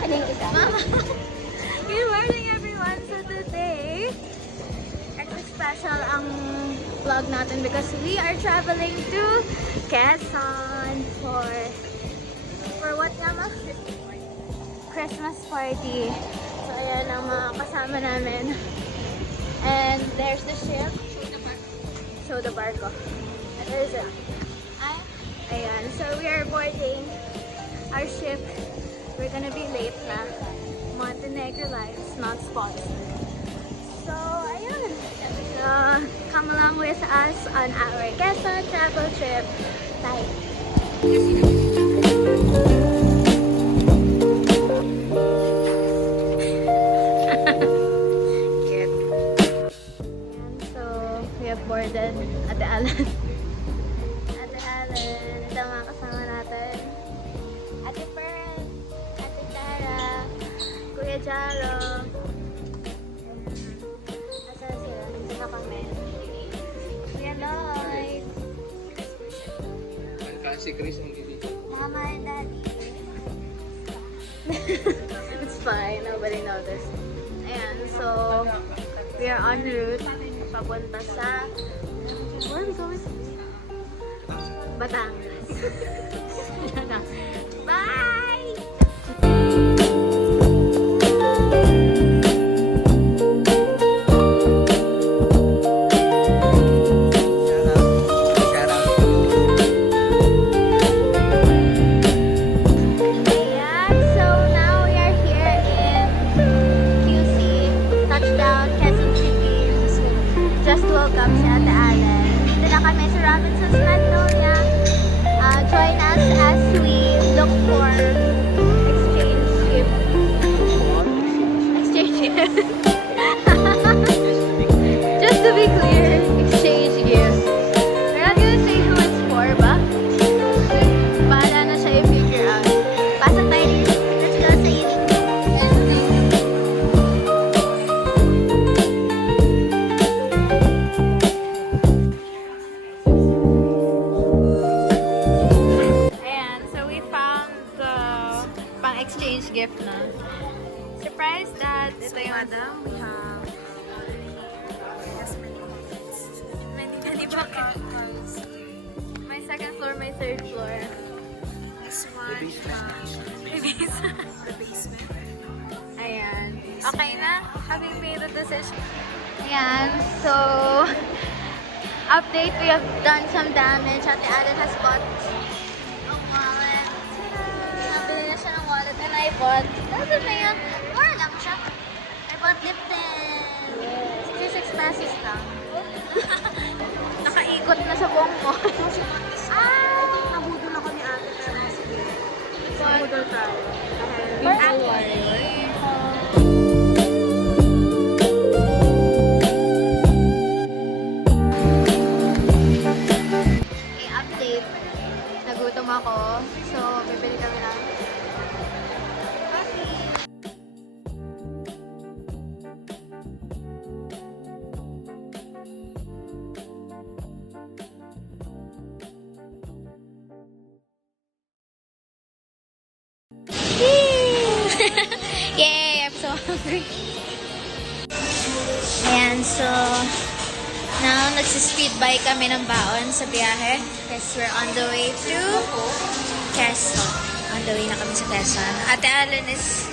akin yung isa. Mama! Good morning everyone! So today, extra special ang vlog natin because we are traveling to Quezon for what Yama? Christmas party. So ayan ang mga kasama namin. And there's the ship. Show the barco. And there's it. Ayan. So we are boarding our ship. We're gonna be late na. Montenegro Lines, not sponsored. So, ayun. Come along with us on our Quezon travel trip. Bye! Cute. Ayan, so, we have boarded Ate Alan. Ate Alan, ito ang mga kasama natin. Ate Fern, Ate Tara, Kuya Jaro. Asan sila? Dito na kami. Kuya Lloyd. Si Chris ang dito. Mama and Daddy. It's fine. Nobody noticed. Ayan, so we are en route papunta sa where are we going? Batangas. Bye! Ayan, so now we are here in QC, touchdown, Quezon City. Just woke up si Ate Allen. Dito na kami sa Robinson's Magnolia. Join us as we look for exchange ship. Exchange ship. Just to be clear, exchange gift. We're not gonna say who it's for, ba? Bahala na siya i-figure out. Pasok tayo dito. Let's go sa inyo. Ayan, so we found the pang-exchange gift na. Surprise that ito yung Madam, we have many buckets. My second floor, my third floor. this one, the basement. Ayan. Okay na? Having made a decision. Ayan. So, update. We have done some damage. Ate Alan has bought a wallet. Nabili na siya ng wallet and I bought, nasa na yan? Mura lang siya. I bought lip tint. 66 pesos lang. Nakaikot na sa buong mall. Nabudol ako ni ate, pero sige. So, Nabudol tayo. actually, i-update. Nagutom ako. So, bibili kami ng coffee. Yay! I'm so hungry. Ayan, so now nagsispeed bike kami ng baon sa biyahe because we're on the way to Quezon. On the way na kami sa Quezon. Ate Alan is